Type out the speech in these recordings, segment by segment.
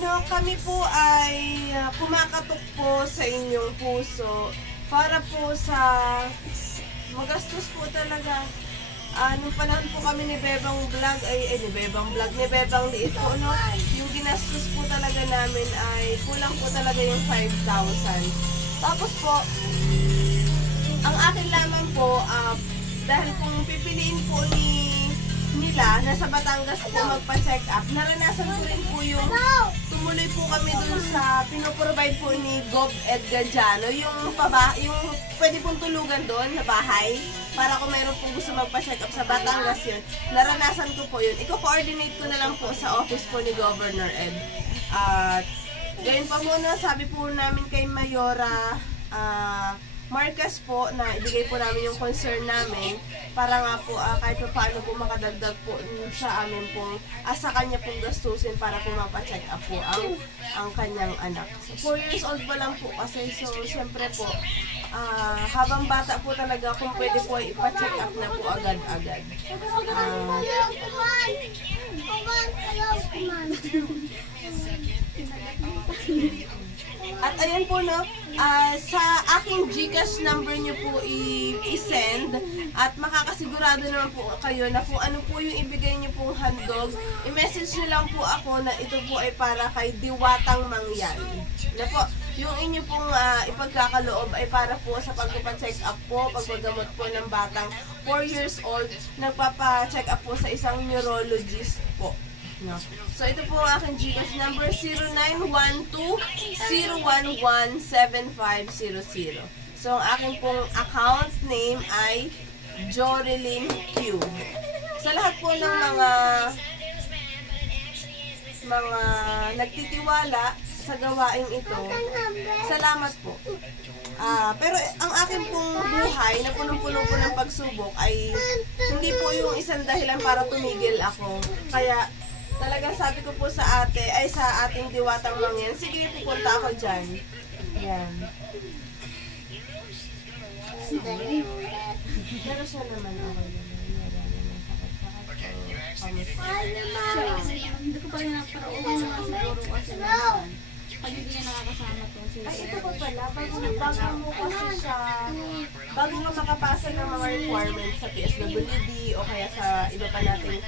no, kami po ay kumakatok po sa inyong puso para po sa magastos po talaga. Nung panahon po kami ni Bebang Vlog, ni Bebang Liit po, no? Yung ginastos po talaga namin ay kulang po talaga yung 5,000. Tapos po, ang akin lamang po, dahil kung pipiliin po nila, nasa Batangas po magpa-check up, naranasan ko rin po yung tumuloy po kami dun sa pinoprovide po ni Gob Edgar Jano, yung pwede pong tulugan doon na bahay, para kung mayroon pong gusto magpa-check up sa Batangas yun. Naranasan ko po yun. Iko-coordinate ko na lang po sa office po ni Governor Ed. At gayon pa muna, sabi po namin kay Mayora Marcos po na ibigay po namin yung concern namin para nga po kahit pa paano po makadagdag po sa amin pong sa kanya pong gastusin para po mapacheck up po ang kanyang anak. So 4 years old pa lang po kasi, so siyempre po habang bata po talaga kung pwede po ay ipacheck up na po agad-agad. At ayan po no, sa aking GCash number nyo po i-send at makakasigurado naman po kayo na kung ano po yung ibigay nyo pong handog, i-message nyo lang po ako na ito po ay para kay Diwatang Mangyan. Na po, yung inyo pong ipagkakaloob ay para po sa pagpapacheck up po, pagpagamot po ng batang 4 years old, nagpapa-check up po sa isang neurologist po. No. So ito po ang aking GCash number 0912-011-7500. So ang aking pong account name ay Jorilyn Q. Sa lahat po ng mga nagtitiwala sa gawaing ito, salamat po. Pero ang akin pong buhay na punong-puno po ng pagsubok ay hindi po yung isang dahilan para tumigil ako. Kaya talagang sabi ko po sa ating Diwatang Mangyan, sige, pupunta ako dyan. Yan. Pero siya naman ako Hindi ko pa rin naparauhan naman siguro kasi naman. Pag hindi niya nakakasama to siya. Ay, ito pa pala, bago mo kasi siya, bago mo makapasa ng mga requirements sa PSWD o kaya sa iba pa natin,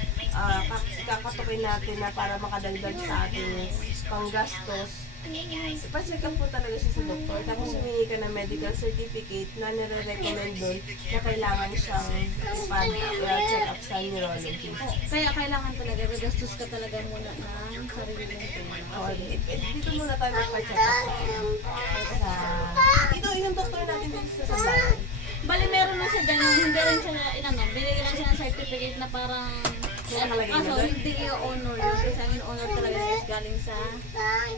kakatukin natin na para makadagdag sa ating panggastos, ipa-check up po talaga siya sa doktor. Tapos humingi ka ng medical certificate na nire-recommend doon na kailangan siyang check up sa neurologist. Kaya kailangan talaga, gagastos ka talaga muna ng sarili mo. Dito muna tayo magpa-check up ito yung doktor natin dito sa Sablayan. Bali, meron na siya dyan, hindi rin siya, binigyan lang siya ng certificate na parang kaso hindi i-honor yun kasi ang in-honor talaga is galing sa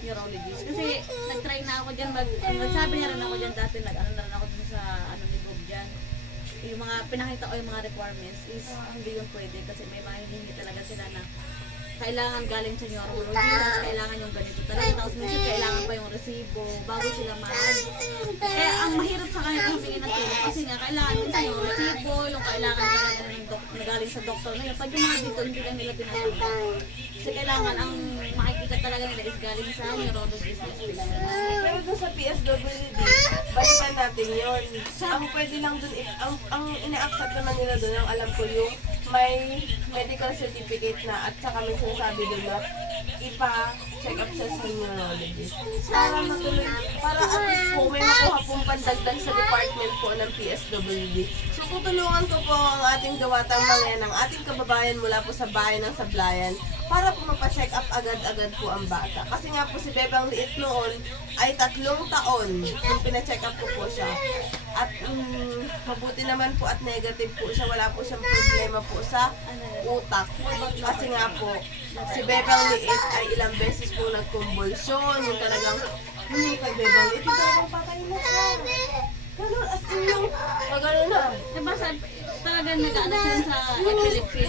neurologist. Kasi nag-try na ako dyan, nagsabi niya rin ako dyan dati, nag-ano na rin ako dun sa ni Bob dyan. Yung mga pinakita ko yung mga requirements is hindi yun pwede kasi may mga hindi talaga sila na kailangan galing sa neurologist, kailangan yung ganito talaga, tapos minsan kailangan pa yung resibo bago sila kaya ang mahirap sa kanila humingi ng tulong kasi nga kailangan minsan yung resibo, yung kailangan talaga na galing sa doktor na yun. Pag yung mga dito, hindi lang nila tinatulong. Kasi kailangan ang makikita talaga nila is galing sa neurologist. Pero doon sa PSWD, balikan natin yun. Ang pwede lang doon, ang ina-accept naman nila doon, ang alam ko yung may medical certificate na at saka may sinasabi doon na ipa-check up siya sa neurologist. Para matuloy, para at least po may makuha pong pandagdag sa department po ng PSWD. So tutulungan ko po ang ating Diwatang Mangyan, ang ating kababayan mula po sa bayan ng Sablayan para po mapacheck up agad-agad po ang bata. Kasi nga po si Bebang Liit noon ay 3 taon nung pina-check up ko po siya. At mabuti naman po at negative po siya. Wala po siyang problema po sa utak. Kasi nga po, si Bebang Liit ay ilang beses po nagkumbulsyon. Yung talagang, kay Bebang Liit, yung talagang patay na siya. Ganun, as in yung, gano'n na. Diba talaga nag-ano siya sa epilepsy?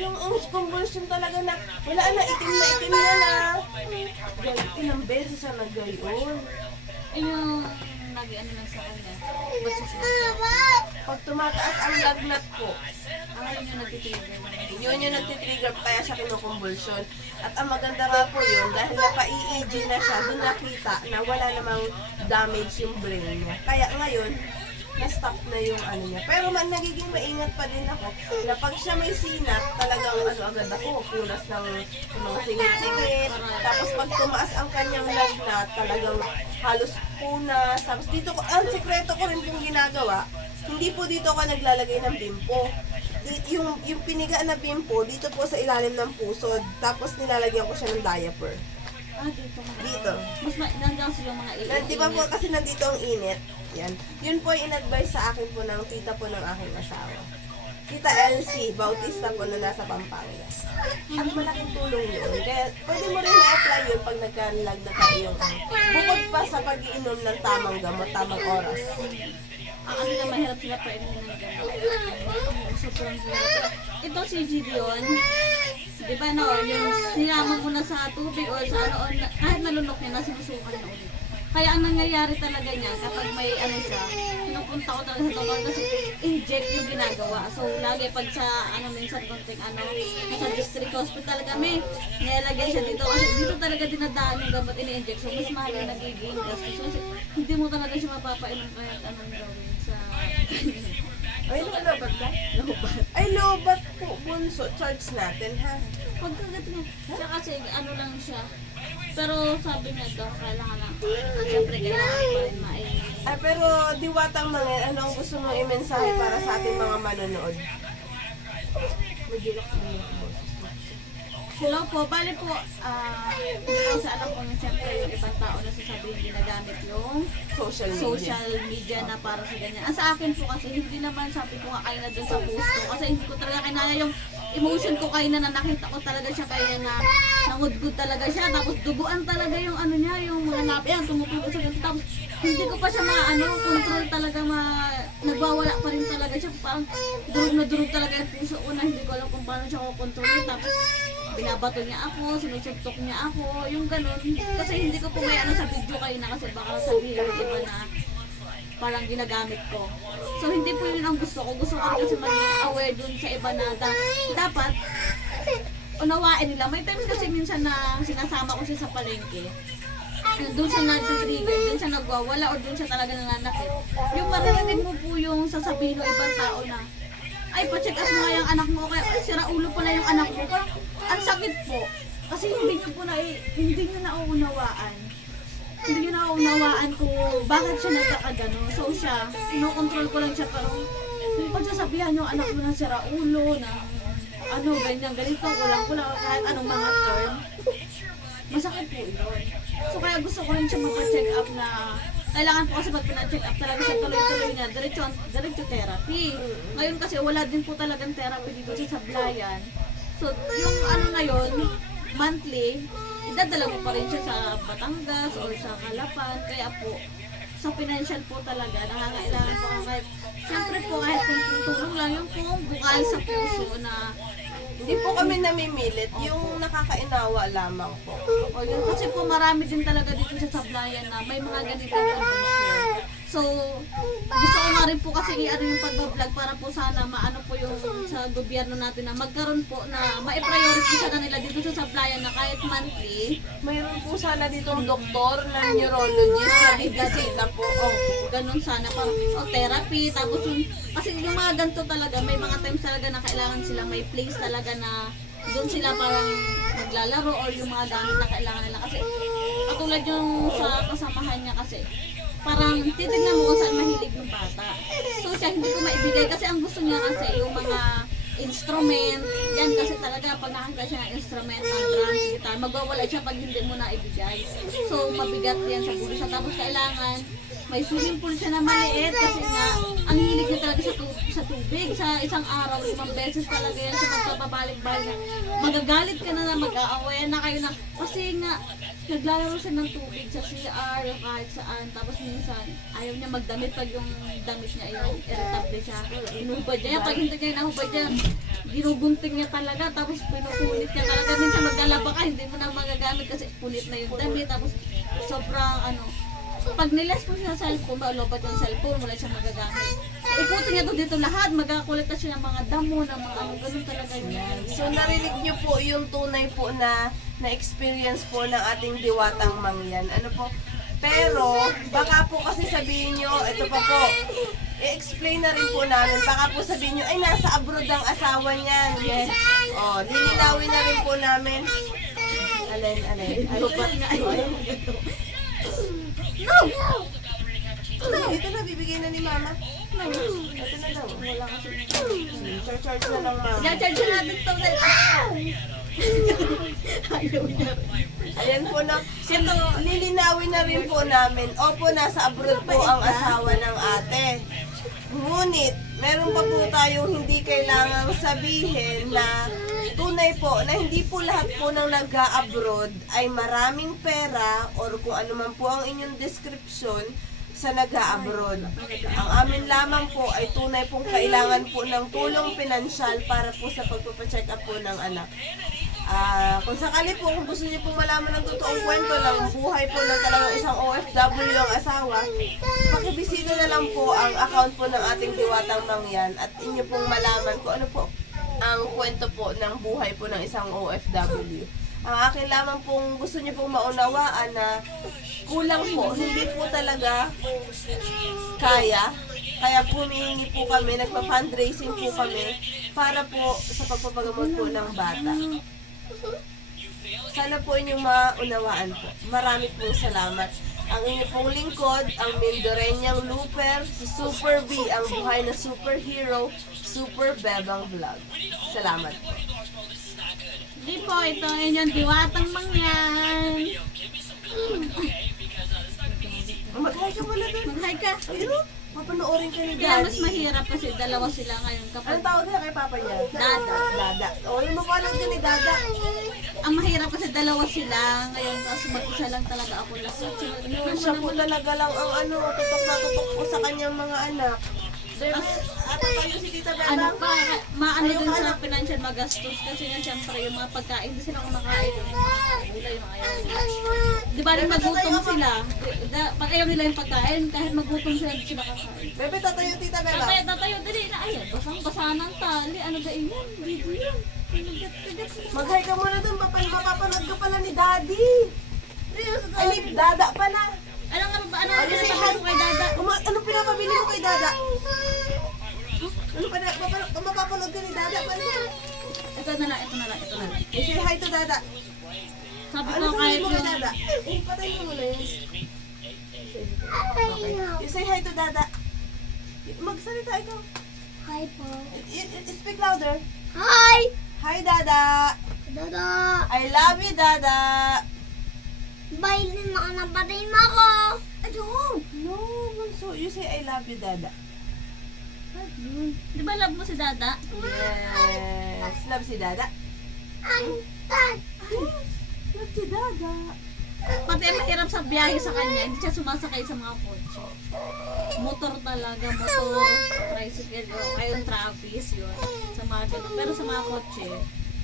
Yung convulsion talaga na, wala na, itim na. Ilang beses siya nag-gayon. Yung nag-ano lang sa kanya. Ba't siya sinasabi? Pag tumataas ang lagnat po, Yun yung nagtitrigger. yun yung nagtitrigger kaya siya kinukumbulsyon. At ang maganda nga po yun, dahil napa-EEG EKG na siya, doon nakita na wala namang damage yung brain niya. Kaya ngayon, na-stop na yung ano niya. Pero nagiging maingat pa din ako na pag siya may sinat, talagang agad ako, punas ng mga singit-singit. Tapos pag tumaas ang kanyang lagnat, talagang halos punas. Tapos dito, ang sekreto ko rin pong ginagawa, hindi po dito ako naglalagay ng bimpo. Yung piniga na bimpo, dito po sa ilalim ng pusod. Tapos nilalagyan ko siya ng diaper. Dito. Dito. Mas nandiyan sila mga Di ba po kasi nandito ang init? Yan. Yun po ay in-advise sa akin po ng tita po ng aking asawa. Tita Elsie, Bautista po na nasa Pampanga. At malaking tulong yun. Kaya pwede mo rin i-apply yun pag nagkalagnat na iyong bukod pa sa pag-iinom ng tamang gamot, tamang oras. Kasi na mahirap sila pa inumin ng gamot. Sobrang hirap. Ito si Gideon, di ba no, yung sinama mo na sa tubig o sa ano, kahit nalunok niya na sinusukan na ulit. Kaya ang nangyayari talaga niya, kapag may ano siya, pinupunta ko talaga sa doktor kasi inject yung ginagawa. So lagi pag sa ano minsan konting ano, sa district hospital kami, nilalagay siya dito kasi dito talaga dinadaan yung gamot ini-inject. So mas mahal yung nagiging gastos. So hindi mo talaga siya mapapainom kahit anong gawin sa Ay, lobat ka? lobat. Ay, lobat po, bunso. Charge natin, ha? Pagkagat niya, siya kasi ano lang siya. Pero sabi niya daw, kailangan lang, siyempre kailangan pa rin Ay, pero diwatang mga, ano ang gusto mo i-mensahe para sa ating mga manonood? Medyo lang sa mga boses. Hello po, bali po, sa alam ko na siyempre yung ibang tao na sasabihin ginagamit yung social media na para sa ganyan. Ang sa akin po kasi, hindi naman sabi ko nga kayo na dun sa post ko kasi hindi ko talaga kinaya yung emotion ko kayo na nakita ko talaga siya kaya na nangudgud talaga siya tapos duguan talaga yung ano niya, yung mga labi yan, tumutulo sa ganito tapos hindi ko pa siya control talaga nagwawala pa rin talaga siya parang durog na durog talaga yung puso ko na hindi ko alam kung paano siya kontrol tapos binabato niya ako, sinusuntok niya ako, yung ganun. Kasi hindi ko po may ano sa video kayo na kasi baka sabihin ng iba na parang ginagamit ko. So hindi po yun ang gusto ko. Gusto ko kasi maging aware dun sa iba na dapat unawain nila. May times kasi minsan na sinasama ko siya sa palengke. Doon siya nag-trigger, doon siya nagwawala o doon siya talaga nananakit. Yung maririnig mo po yung sasabihin ng ibang tao na ay, pa-check up mo nga yung anak mo. Kaya, ay, sira ulo pala yung anak mo. Parang, ang sakit po. Kasi hindi nyo nauunawaan. Hindi nyo nauunawaan kung bakit siya nagkakagano. So siya, kinokontrol ko lang siya. Parang, pag sasabihan yung anak mo na sira ulo, na ano, ganyan, ganito, kulang-kulang, kahit anong mga term, masakit po yun. So kaya gusto ko rin siya mapa-check up na kailangan po kasi pag pina-check up talaga siya tuloy-tuloy niya, diretso therapy. Ngayon kasi wala din po talagang therapy dito sa Sablayan. So yung ano na yun, monthly, idadala mo pa rin siya sa Batangas or sa Calapan. Kaya po, sa financial po talaga, nakakailangan po kahit, siyempre po kahit kung tulong lang yung kung bukal sa puso na Hindi po kami namimilit, yung nakakainawa lamang po. o yun, kasi po marami din talaga dito sa Sablayan na may mga ganitong condition. So, gusto ko nga rin po kasi i-ano yung pag-vlog para po sana maano po yung sa gobyerno natin na magkaroon po na ma-priority sana nila dito sa Sablayan na kahit monthly. Mayroon po sana ditong doktor na neurologist na bibisita po. Ganun sana pang therapy. Tapos yung, kasi yung mga ganito talaga, may mga times talaga na kailangan sila may place talaga na doon sila parang maglalaro or yung mga gamit na kailangan nila. Kasi katulad yung sa kasamahan niya kasi, parang titignan mo kung saan mahilig yung bata. So siya hindi ko maibigay kasi ang gusto niya kasi yung mga instrument, yan kasi talaga pag nakakita siya ng instrument, ng drums, guitar, magwawala siya pag hindi mo na ibigay. So mabigat yan sa bulsa. Tapos kailangan may swimming pool siya na maliit kasi nga ang hilig niya talaga sa tubig. Sa isang araw, 5 beses talaga yan siya magpapabalik-balik. Magagalit ka na mag-aaway na kayo na kasi nga naglalaro siya ng tubig sa CR o kahit saan. Tapos minsan ayaw niya magdamit pag yung damit niya yung irritable siya. Inubad niya. Pag hindi kayo nahubad niya, ginugunting niya talaga. Tapos pinukulit niya talaga. Minsan maglalaba ka, hindi mo na magagamit kasi punit na yung damit. Tapos sobrang pag niles mo siya sa cellphone, maulobat yung cellphone, wala siya magagamit. Ikutin niya to dito lahat, magkakulit siya ng mga damo, ng mga ganun talaga niya. So narinig niyo po yung tunay po na na experience po ng ating diwatang mangyan. Ano po? Pero, baka po kasi sabihin nyo, ito pa po, i-explain na rin po namin. Baka po sabihin nyo, ay nasa abroad ang asawa niyan. Yes. O, lilinawin na rin po namin. Alin. Lupat nga yun. Ito na, bibigyan na ni mama. Ito na daw. Wala kasi. Charge na lang mama. I-charge natin ito. Ayaw niya. Ayan po na. Ito, lilinawin na rin po namin. Opo, nasa abroad po ang asawa ng ate. Ngunit, meron pa po tayong hindi kailangang sabihin na tunay po na hindi po lahat po ng nag-abroad ay maraming pera or kung ano man po ang inyong description sa nag-abroad. Ang amin lamang po ay tunay pong kailangan po ng tulong pinansyal para po sa pagpapacheck up po ng anak. Kung sakali po, kung gusto niyo pong malaman ng totoong kwento ng buhay po ng talagang isang OFW ang asawa, pakibisita na lang po ang account po ng ating Diwatang Mangyan at inyo pong malaman kung ano po ang kwento po ng buhay po ng isang OFW. Ang akin lamang pong gusto niyo pong maunawaan na kulang po, hindi po talaga kaya. Kaya pumihingi po kami, nagpa-fundraising po kami para po sa pagpapagamot po ng bata. Sana po inyong maunawaan po. Marami pong salamat. Ang inyong pong lingkod, ang Mindoreñang Looper, si Super B, ang buhay na superhero, Super Bebang Vlog. Salamat po. Hindi po, ito ang inyong diwatang mangyan. Mag-hi ka muna doon. Mag-hi ka. Ayun, mapanoorin ka ni Kaya mas Daddy. mahirap kasi dalawa sila ngayon kapag Anong tawag na kay Papa niya? Dada. Dada. O, yung mapanood ka ni Dada. Ang mahirap kasi dalawa sila ngayon kasi mag-isa lang talaga ako lang. Siya po talaga lang ang tutok na tutok po sa kanyang mga anak. Ata tayo si Tita Ano Beba. pa, maano din sa financial magastos kasi nga siyempre yung mga pagkain, hindi sila kumakain. Wala yung ayaw. Di ba rin magutom sila? Pag ayaw nila yung pagkain, kahit magutom sila, hindi sila kakain. Bebe, tatayo Tita Beba. Tatayo, dali na. Ayan, basang-basa ng tali. Ano ba yun? Video yun. Mag-hi ka muna doon. Mapapanood ka pala ni Daddy. Ay, ni Dada pala. Ano nga ba? Ano Ano ang say pinapabili hi? mo kay Dada? Ano pinapabili mo kay Dada? Ano pa mapapanood ka ni Dada pala? Ito na lang, ito na lang, ito na lang. Say hi to Dada. Sabi Ano ko kahit sabihin mo kay yung... Dada? Patay mo muna yun. You say hi to Dada. Magsalita ikaw. Hi po. Speak louder. Hi! Hi Dada. Dada! I love you Dada. Bye din mo, napatayin mo ako! Ano? No, Bunso. You say I love you Dada. Di ba love mo si Dada? Yes. Love si Dada. Love si Dada. Pati ang mahirap sa biyahe sa kanya, hindi siya sumasakay sa mga kotse. Motor talaga, motor, tricycle, o kaya yung Travis, yun. Sa mga ganun. Pero sa mga kotse,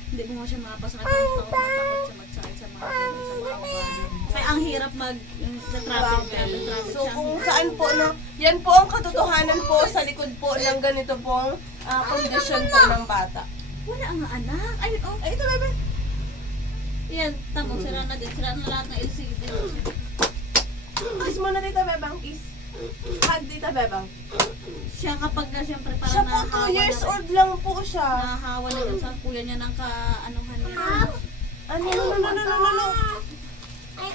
hindi mo siya makapasakay. Parang takot na takot siya magsakay sa mga ganun, sa mga van. Kaya ang hirap sa traffic, traffic So siya. kung saan po, no, yan po ang katotohanan po sa likod po ng ganito pong kondisyon po ng bata. Wala ang anak. Ayun, oh. Ay, ito bebe. Yan, tamo, sira na din. Sira na lahat ng LCD. Kiss mo na Tita Bebang, kiss. Hug Tita Bebang. Siya kapag na, siyempre parang Siya po 2 years old lang po siya. nahahawa na dun sa kuya niya ng ka-anuhan niya. Ano, no. Ay,